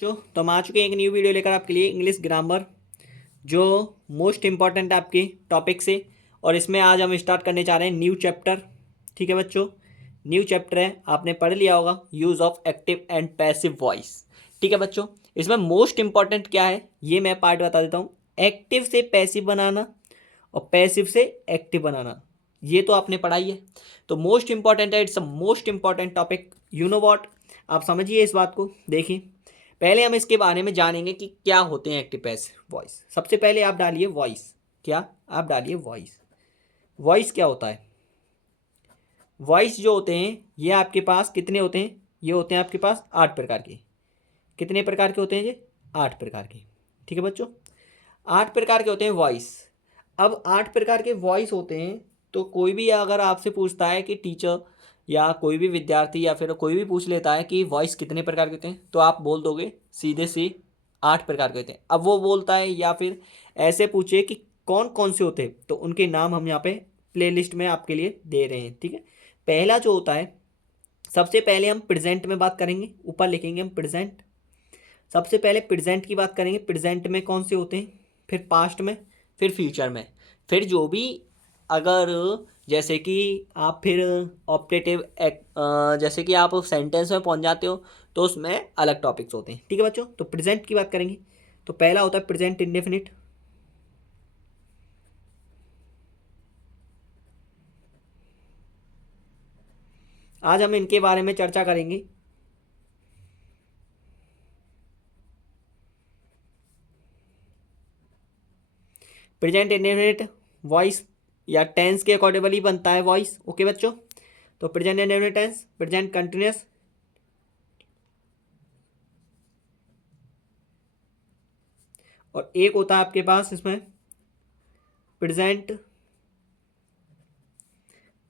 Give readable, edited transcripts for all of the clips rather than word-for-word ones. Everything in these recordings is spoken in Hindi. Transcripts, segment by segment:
तो हम आ चुके हैं एक न्यू वीडियो लेकर आपके लिए इंग्लिश ग्रामर जो मोस्ट इम्पॉर्टेंट आपके टॉपिक से। और इसमें आज हम स्टार्ट करने जा रहे हैं न्यू चैप्टर। ठीक है बच्चों, न्यू चैप्टर है, आपने पढ़ लिया होगा use of active and passive voice. ठीक है बच्चों, इसमें मोस्ट इम्पॉर्टेंट क्या है ये मैं पार्ट बता देता हूँ। एक्टिव से पैसिव बनाना और पैसिव से एक्टिव बनाना, ये तो आपने पढ़ाई है। तो मोस्ट इंपॉर्टेंट है, it's a most important topic, you know what. आप समझिए इस बात को। देखिए, पहले हम इसके बारे में जानेंगे कि क्या होते हैं एक्टिव पैसिव वॉइस। सबसे पहले आप डालिए वॉइस। क्या? आप डालिए वॉइस। वॉइस क्या होता है? वॉइस जो होते हैं ये आपके पास कितने होते हैं? ये होते हैं आपके पास 8 प्रकार के। कितने प्रकार के होते हैं ये? 8 प्रकार के। ठीक है बच्चों, 8 प्रकार के होते हैं वॉइस। अब 8 प्रकार के वॉइस होते हैं, तो कोई भी अगर आपसे पूछता है कि टीचर या कोई भी विद्यार्थी या फिर कोई भी पूछ लेता है कि वॉइस कितने प्रकार के होते हैं, तो आप बोल दोगे सीधे से 8 प्रकार के होते हैं। अब वो बोलता है या फिर ऐसे पूछे कि कौन कौन से होते हैं, तो उनके नाम हम यहाँ पे प्लेलिस्ट में आपके लिए दे रहे हैं। ठीक है, पहला जो होता है, सबसे पहले हम प्रेजेंट में बात करेंगे। ऊपर लिखेंगे हम प्रेजेंट। सबसे पहले प्रेजेंट की बात करेंगे। प्रेजेंट में कौन से होते हैं, फिर पास्ट में, फिर फ्यूचर में, फिर जो भी अगर जैसे कि आप फिर ऑपरेटिव जैसे कि आप सेंटेंस में पहुंच जाते हो तो उसमें अलग टॉपिक्स होते हैं। ठीक है बच्चों, तो प्रेजेंट की बात करेंगे तो पहला होता है प्रेजेंट इंडेफिनिट। आज हम इनके बारे में चर्चा करेंगे। प्रेजेंट इंडेफिनिट वॉइस या टेंस के अकॉर्डिंगली बनता है वॉइस। ओके बच्चों, तो present indefinite tense, present continuous, और एक होता है आपके पास इसमें present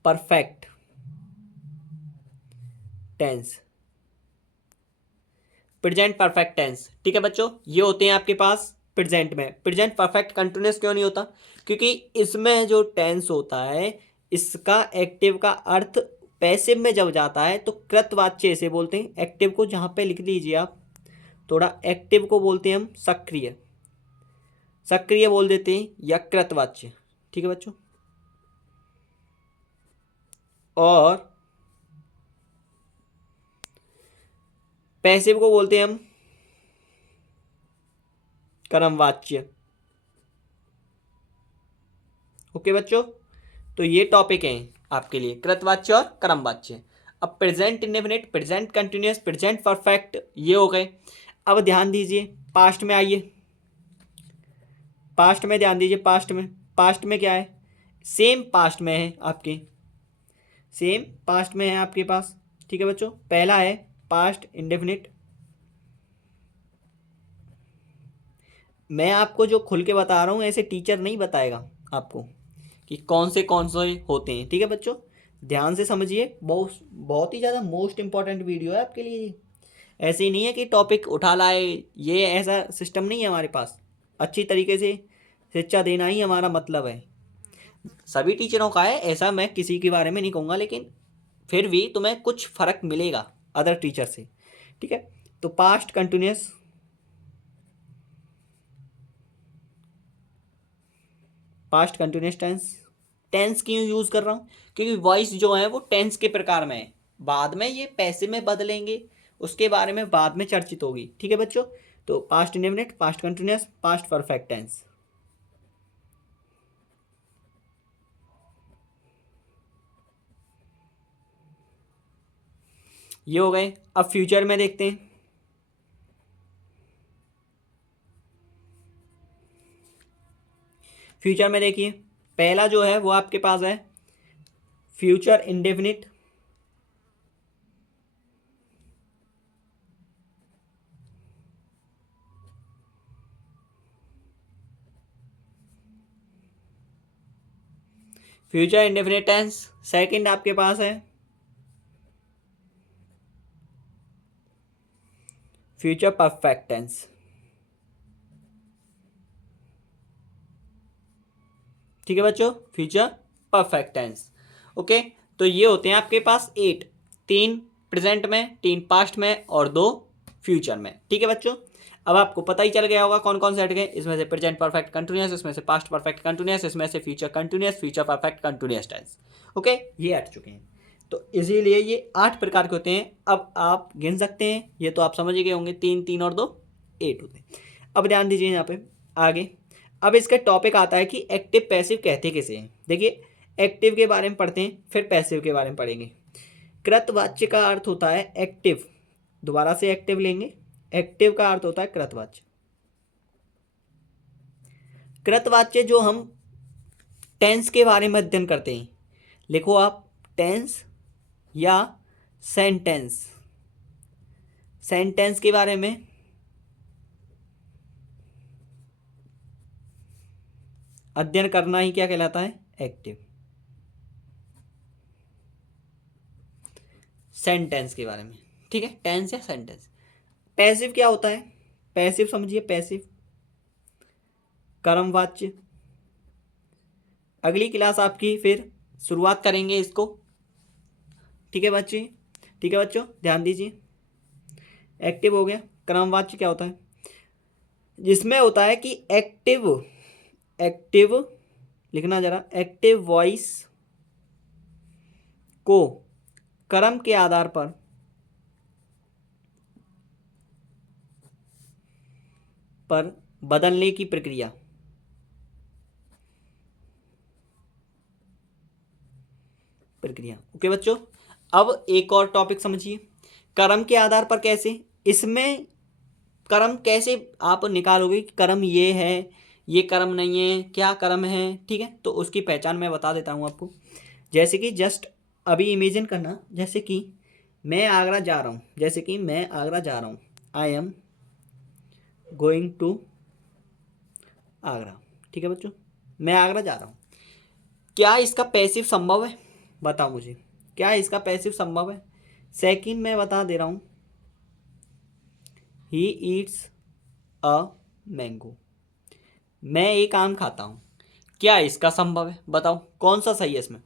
perfect tense. Present perfect tense, ठीक है बच्चों, ये होते हैं आपके पास प्रेजेंट में। प्रेजेंट परफेक्ट कंटिन्यूअस क्यों नहीं होता? क्योंकि इसमें जो टेंस होता है इसका एक्टिव का अर्थ पैसिव में जब जाता है तो कृतवाच्य इसे बोलते हैं। एक्टिव को जहाँ पे लिख लीजिए आप, थोड़ा एक्टिव को बोलते हैं हम सक्रिय। सक्रिय बोल देते हैं या कृतवाच्य। ठीक है बच्चों, और पैसिव को बोलते हैं हम कर्मवाच्य। ओके बच्चों, तो ये टॉपिक हैं आपके लिए, कृतवाच्य और कर्मवाच्य। अब present indefinite, present continuous, present perfect, ये हो गए। अब ध्यान दीजिए पास्ट में आइए। पास्ट में ध्यान दीजिए, पास्ट में, पास्ट में क्या है? सेम पास्ट में है आपके, सेम पास्ट में है आपके पास। ठीक है बच्चों, पहला है पास्ट इंडेफिनिट। मैं आपको जो खुल के बता रहा हूँ ऐसे टीचर नहीं बताएगा आपको कि कौन से होते हैं। ठीक है बच्चों, ध्यान से समझिए, बहुत बहुत ही ज़्यादा मोस्ट इंपॉर्टेंट वीडियो है आपके लिए। ऐसे ही नहीं है कि टॉपिक उठा लाए, ये ऐसा सिस्टम नहीं है हमारे पास। अच्छी तरीके से शिक्षा देना ही हमारा मतलब है। सभी टीचरों का है ऐसा, मैं किसी के बारे में नहीं कहूँगा, लेकिन फिर भी तुम्हें कुछ फ़र्क मिलेगा अदर टीचर से। ठीक है, तो past continuous, past continuous tense. Tense क्यों यूज़ कर रहा हूँ? क्योंकि वॉइस जो है वो टेंस के प्रकार में है, बाद में ये पैसे में बदलेंगे, उसके बारे में बाद में चर्चित होगी। ठीक है बच्चों, तो past indefinite, past continuous, past perfect tense, ये हो गए। अब फ्यूचर में देखते हैं। फ्यूचर में देखिए, पहला जो है वो आपके पास है future indefinite. Future indefinite tense. Second आपके पास है फ्यूचर परफेक्ट टेंस। ठीक है बच्चों, फ्यूचर परफेक्ट टेंस। ओके, तो ये होते हैं आपके पास 8, 3 प्रेजेंट में, 3 पास्ट में और 2 फ्यूचर में। ठीक है बच्चों, अब आपको पता ही चल गया होगा कौन कौन से हट गए। इसमें से प्रेजेंट परफेक्ट कंटिन्यूअस, इसमें से पास्ट परफेक्ट कंटिन्यूअस, इसमें से future continuous, future perfect continuous tense. Okay, ये हट चुके हैं। तो इसीलिए ये 8 प्रकार के होते हैं। अब आप गिन सकते हैं, ये तो आप समझ ही गए होंगे, 3 3 और 2 8 होते हैं। अब ध्यान दीजिए यहाँ पे आगे। अब इसका टॉपिक आता है कि एक्टिव पैसिव कहते किसे हैं। देखिए, एक्टिव के बारे में पढ़ते हैं, फिर पैसिव के बारे में पढ़ेंगे। कृतवाच्य का अर्थ होता है एक्टिव, दोबारा से एक्टिव लेंगे। एक्टिव का अर्थ होता है कृतवाच्य। कृतवाच्य जो हम टेंस के बारे में अध्ययन करते हैं, लिखो आप टेंस या सेंटेंस। सेंटेंस के बारे में अध्ययन करना ही क्या कहलाता है, एक्टिव। सेंटेंस के बारे में, ठीक है, टेंस या सेंटेंस। पैसिव क्या होता है, पैसिव समझिए, पैसिव कर्मवाच्य। अगली क्लास आपकी फिर शुरुआत करेंगे इसको। ठीक है बच्चे, ठीक है बच्चों, ध्यान दीजिए। एक्टिव हो गया। कर्मवाच्य क्या होता है, जिसमें होता है कि एक्टिव, एक्टिव लिखना जरा, एक्टिव वॉइस को कर्म के आधार पर बदलने की प्रक्रिया। ओके बच्चों, अब एक और टॉपिक समझिए, कर्म के आधार पर कैसे। इसमें कर्म कैसे आप निकालोगे कि कर्म ये है, ये कर्म नहीं है, क्या कर्म है। ठीक है, तो उसकी पहचान मैं बता देता हूँ आपको। जैसे कि जस्ट अभी इमेजिन करना, जैसे कि मैं आगरा जा रहा हूँ, जैसे कि मैं आगरा जा रहा हूँ, I am going to Agra. ठीक है बच्चों, मैं आगरा जा रहा हूँ। क्या इसका पैसिव संभव है, बताओ मुझे, क्या इसका पैसिव संभव है। सेकंड मैं बता दे रहा हूँ, ही ईट्स अ मैंगो, मैं एक आम खाता हूँ। क्या इसका संभव है, बताओ कौन सा सही है इसमें।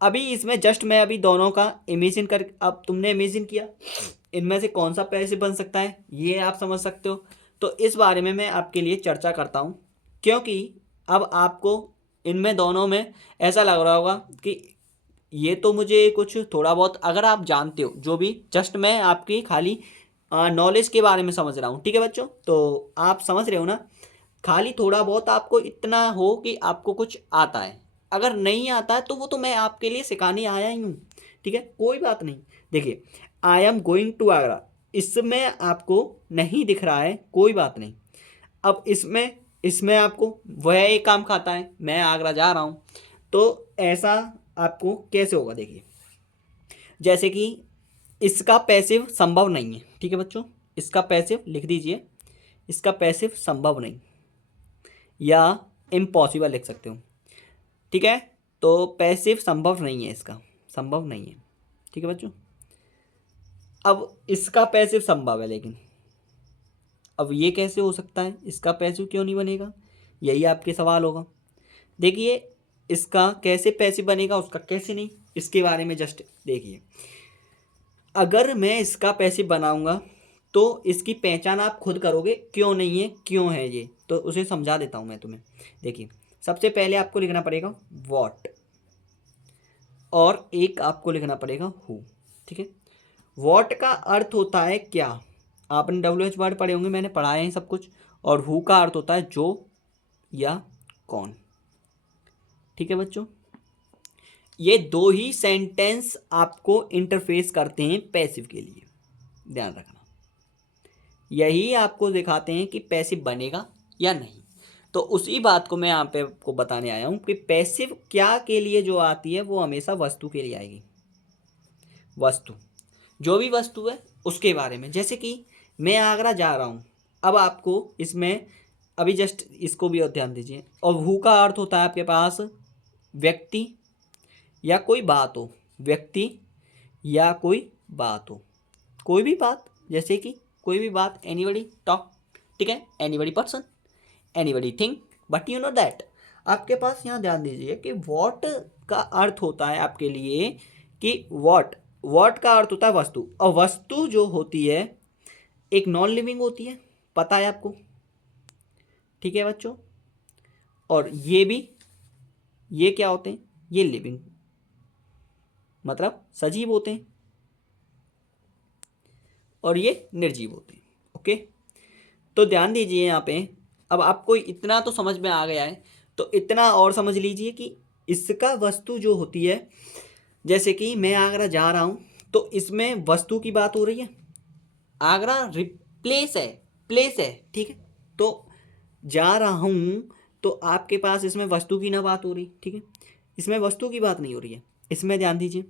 अभी इसमें जस्ट मैं अभी दोनों का इमेजिन कर, अब तुमने इमेजिन किया, इनमें से कौन सा पैसिव बन सकता है, ये आप समझ सकते हो। तो इस बारे में मैं आपके लिए चर्चा करता हूँ, क्योंकि अब आपको इनमें दोनों में ऐसा लग रहा होगा कि ये तो मुझे कुछ थोड़ा बहुत, अगर आप जानते हो जो भी, जस्ट मैं आपकी खाली नॉलेज के बारे में समझ रहा हूँ। ठीक है बच्चों, तो आप समझ रहे हो ना, खाली थोड़ा बहुत आपको इतना हो कि आपको कुछ आता है। अगर नहीं आता है तो वो तो मैं आपके लिए सिखाने आया ही हूँ। ठीक है, कोई बात नहीं। देखिए, I am going to Agra, इसमें आपको नहीं दिख रहा है, कोई बात नहीं। अब इसमें इसमें आपको वह एक काम खाता है, मैं आगरा जा रहा हूँ, तो ऐसा आपको कैसे होगा। देखिए, जैसे कि इसका पैसिव संभव नहीं है। ठीक है बच्चों, इसका पैसिव लिख दीजिए, इसका पैसिव संभव नहीं या इम्पॉसिबल लिख सकते हो। ठीक है, तो पैसिव संभव नहीं है, इसका संभव नहीं है। ठीक है बच्चों, अब इसका पैसिव संभव है, लेकिन अब ये कैसे हो सकता है, इसका पैसिव क्यों नहीं बनेगा, यही आपके सवाल होगा। देखिए, इसका कैसे पैसिव बनेगा, उसका कैसे नहीं, इसके बारे में जस्ट देखिए। अगर मैं इसका पैसिव बनाऊंगा तो इसकी पहचान आप खुद करोगे, क्यों नहीं है, क्यों है ये, तो उसे समझा देता हूं मैं तुम्हें। देखिए, सबसे पहले आपको लिखना पड़ेगा वॉट, और एक आपको लिखना पड़ेगा हु। ठीक है, वॉट का अर्थ होता है क्या, आपने WH वर्ड पढ़े होंगे, मैंने पढ़ाया है सब कुछ। और हु का अर्थ होता है जो या कौन। ठीक है बच्चों, ये दो ही सेंटेंस आपको इंटरफेस करते हैं पैसिव के लिए, ध्यान रखना। यही आपको दिखाते हैं कि पैसिव बनेगा या नहीं। तो उसी बात को मैं यहाँ पे आपको बताने आया हूँ कि पैसिव क्या के लिए जो आती है वो हमेशा वस्तु के लिए आएगी। वस्तु, जो भी वस्तु है उसके बारे में। जैसे कि मैं आगरा जा रहा हूँ, अब आपको इसमें अभी जस्ट इसको भी और ध्यान दीजिए। और हु का अर्थ होता है आपके पास व्यक्ति या कोई बात हो, व्यक्ति या कोई बात हो, कोई भी बात, जैसे कि कोई भी बात, एनीबडी टॉक। ठीक है, anybody person, anybody thing, but you know that. आपके पास यहाँ ध्यान दीजिए कि वॉट का अर्थ होता है आपके लिए कि वॉट, वॉट का अर्थ होता है वस्तु, और वस्तु जो होती है एक नॉन लिविंग होती है, पता है आपको, ठीक है बच्चों। और ये क्या होते हैं, ये लिविंग मतलब सजीव होते हैं, और ये निर्जीव होते हैं। ओके, तो ध्यान दीजिए यहाँ पे। अब आपको इतना तो समझ में आ गया है, तो इतना और समझ लीजिए कि इसका वस्तु जो होती है, जैसे कि मैं आगरा जा रहा हूँ, तो इसमें वस्तु की बात हो रही है। आगरा रिप्लेस है, प्लेस है, ठीक है। तो जा रहा हूँ, तो आपके पास इसमें वस्तु की ना बात हो रही, ठीक है। इसमें वस्तु की बात नहीं हो रही है। इसमें ध्यान दीजिए,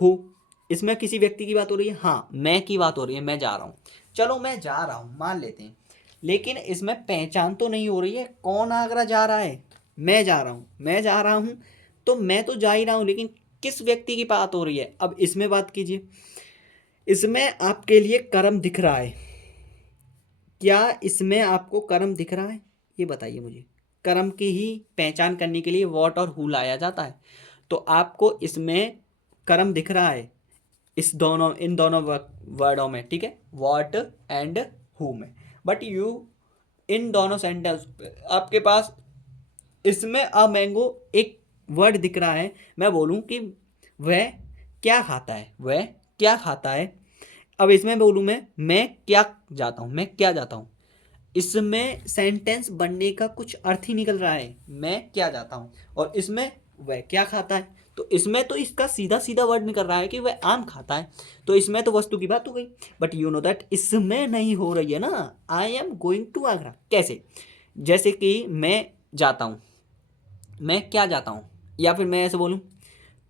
हूँ, इसमें किसी व्यक्ति की बात हो रही है, हाँ मैं की बात हो रही है, मैं जा रहा हूँ। चलो मैं जा रहा हूँ मान लेते हैं, लेकिन इसमें पहचान तो नहीं हो रही है कौन आगरा जा रहा है। मैं जा रहा हूँ, मैं जा रहा हूँ, तो मैं तो जा ही रहा हूँ, लेकिन किस व्यक्ति की बात हो रही है। अब इसमें बात कीजिए, इसमें आपके लिए कर्म दिख रहा है, क्या इसमें आपको कर्म दिख रहा है, ये बताइए मुझे। कर्म की ही पहचान करने के लिए वॉट और हु लाया जाता है, तो आपको इसमें कर्म दिख रहा है, इन दोनों वर्डों में, ठीक है, वॉट एंड हु में। बट यू इन दोनों सेंटेंस आपके पास इसमें अ मैंगो एक वर्ड दिख रहा है, मैं बोलूं कि वह क्या खाता है, वह क्या खाता है। अब इसमें बोलूं मैं क्या जाता हूं, मैं क्या जाता हूं, इसमें सेंटेंस बनने का कुछ अर्थ ही निकल रहा है, मैं क्या जाता हूं, और इसमें वह क्या खाता है, तो इसमें तो इसका सीधा सीधा वर्ड निकल रहा है कि वह आम खाता है, तो इसमें तो वस्तु की बात हो गई। बट यू नो दैट इसमें नहीं हो रही है ना, I am going to Agra. कैसे, जैसे कि मैं जाता हूँ, मैं क्या जाता हूँ, या फिर मैं ऐसे बोलूँ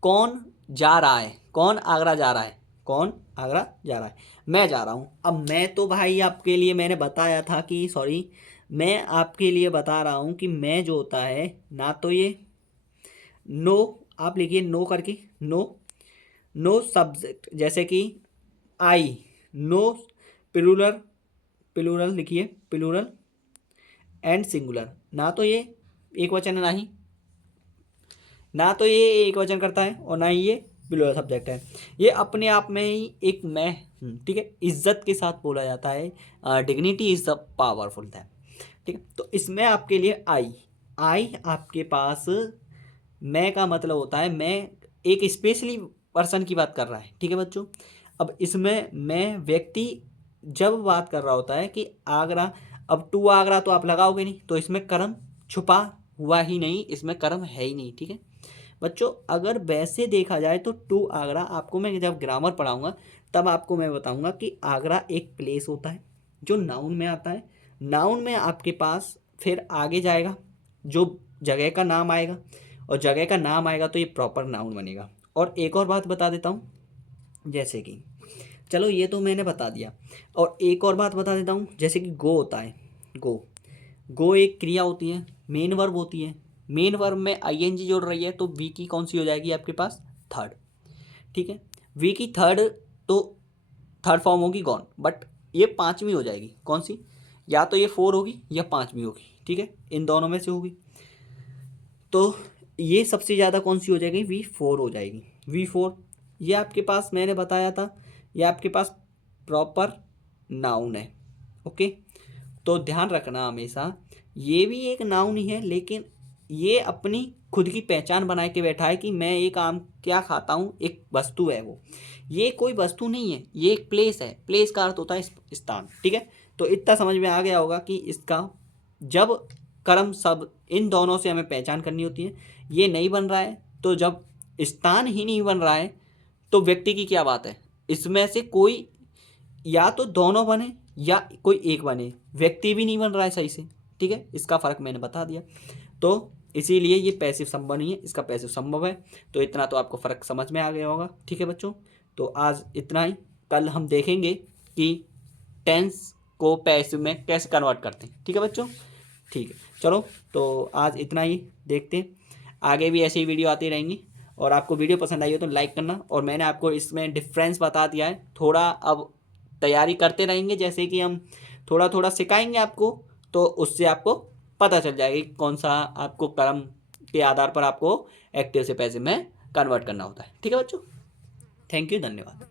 कौन जा रहा है, कौन आगरा जा रहा है, कौन आगरा जा रहा है, मैं जा रहा हूँ। अब मैं तो भाई आपके लिए मैंने बताया था कि सॉरी, मैं आपके लिए बता रहा हूँ कि मैं जो होता है ना, तो ये नो, आप लिखिए नो करके, नो, नो सब्जेक्ट, जैसे कि आई, नो प्लूरल, प्लूरल लिखिए, प्लूरल एंड सिंगुलर, ना तो ये एक वचन है, ना तो ये एक वचन करता है, और ना ही ये प्लूरल सब्जेक्ट है। ये अपने आप में ही एक मैं हूँ, ठीक है, इज्जत के साथ बोला जाता है, डिग्निटी इज द पावरफुल है, ठीक है। तो इसमें आपके लिए आई आपके पास मैं का मतलब होता है, मैं एक स्पेशली पर्सन की बात कर रहा है, ठीक है बच्चों। अब इसमें मैं व्यक्ति जब बात कर रहा होता है कि आगरा, अब टू आगरा तो आप लगाओगे नहीं, तो इसमें कर्म छुपा हुआ ही नहीं, इसमें कर्म है ही नहीं, ठीक है बच्चों। अगर वैसे देखा जाए तो टू आगरा आपको मैं जब ग्रामर पढ़ाऊंगा तब आपको मैं बताऊंगा कि आगरा एक प्लेस होता है जो नाउन में आता है। नाउन में आपके पास फिर आगे जाएगा जो जगह का नाम आएगा, और जगह का नाम आएगा तो ये प्रॉपर नाउन बनेगा। और एक और बात बता देता हूँ, जैसे कि चलो ये तो मैंने बता दिया, और एक और बात बता देता हूँ, जैसे कि गो होता है, गो, गो एक क्रिया होती है, मेन वर्ब होती है, मेन वर्ब में आईएनजी जोड़ रही है, तो वी की कौन सी हो जाएगी आपके पास, थर्ड, ठीक है। वी की थर्ड, तो थर्ड फॉर्म होगी गॉन, बट ये पांचवी हो जाएगी, कौन सी, या तो ये फोर होगी या पांचवी होगी, ठीक है, इन दोनों में से होगी। तो ये सबसे ज़्यादा कौन सी हो जाएगी, V4 हो जाएगी, V4। ये आपके पास मैंने बताया था, ये आपके पास प्रॉपर नाउन है, ओके। तो ध्यान रखना हमेशा, ये भी एक नाउन ही है, लेकिन ये अपनी खुद की पहचान बना के बैठा है कि मैं एक आम क्या खाता हूँ, एक वस्तु है वो, ये कोई वस्तु नहीं है, ये एक प्लेस है, प्लेस का अर्थ होता है स्थान, ठीक है। तो इतना समझ में आ गया होगा कि इसका जब कर्म सब इन दोनों से हमें पहचान करनी होती है, ये नहीं बन रहा है, तो जब स्थान ही नहीं बन रहा है तो व्यक्ति की क्या बात है, इसमें से कोई या तो दोनों बने या कोई एक बने, व्यक्ति भी नहीं बन रहा है सही से, ठीक है, इसका फर्क मैंने बता दिया। तो इसीलिए ये पैसिव संभव नहीं है, इसका पैसिव संभव है। तो इतना तो आपको फर्क समझ में आ गया होगा, ठीक है बच्चों। तो आज इतना ही, कल हम देखेंगे कि टेंस को पैसिव में कैसे कन्वर्ट करते हैं, ठीक है बच्चों, ठीक है। चलो तो आज इतना ही, देखते हैं आगे भी ऐसी ही वीडियो आती रहेंगी। और आपको वीडियो पसंद आई हो तो लाइक करना, और मैंने आपको इसमें डिफरेंस बता दिया है, थोड़ा अब तैयारी करते रहेंगे, जैसे कि हम थोड़ा थोड़ा सिखाएंगे आपको, तो उससे आपको पता चल जाएगा कि कौन सा आपको कर्म के आधार पर आपको एक्टिव से पैसिव में कन्वर्ट करना होता है, ठीक है बच्चों। थैंक यू, धन्यवाद।